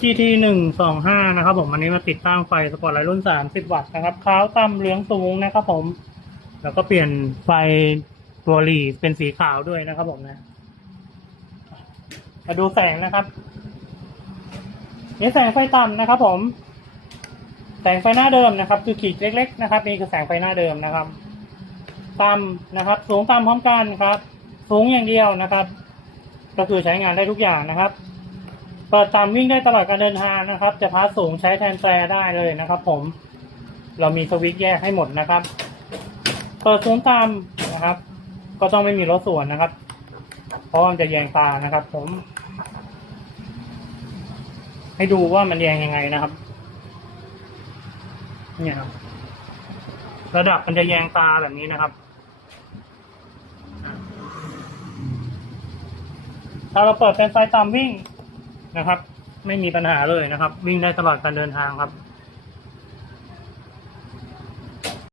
GT หนึ่งสองห้านะครับผมอันนี้มาติดตั้งไฟสปอร์ตไลท์รุ่นสามสิบวัตต์นะครับขาวต่ำเหลืองสูงนะครับผม แล้วก็เปลี่ยนไฟตัวหลีเป็นสีขาวด้วยนะครับผมนะมาดูแสงนะครับนี่แสงไฟต่ำนะครับ ผม แสงไฟหน้าเดิมนะครับ คือขีดเล็ก ๆ นะครับนี่คือแสงไฟหน้าเดิมนะครับต่ำนะครับ สูงต่ำพร้อมกันครับ สูงอย่างเดียวนะครับ ก็คือใช้งานได้ทุกอย่างนะครับ เปิดตามวิ่งได้ตลอดการเดินทางนะครับ จะพาสูงใช้แทนแตรได้เลยนะครับ ผม เรามีสวิตช์แยกให้หมดนะครับ เปิดสูงตามนะครับ ก็ต้องไม่มีรถสวนนะครับ เพราะมันจะแยงตานะครับ ผม ให้ดูว่ามันแยงยังไงนะครับ เนี่ยครับ ระดับมันจะแยงตาแบบนี้นะครับถ้าเราเปิดเป็นไฟตามวิ่ง นะครับ ไม่มีปัญหาเลยนะครับ วิ่งได้ตลอดการเดินทางครับ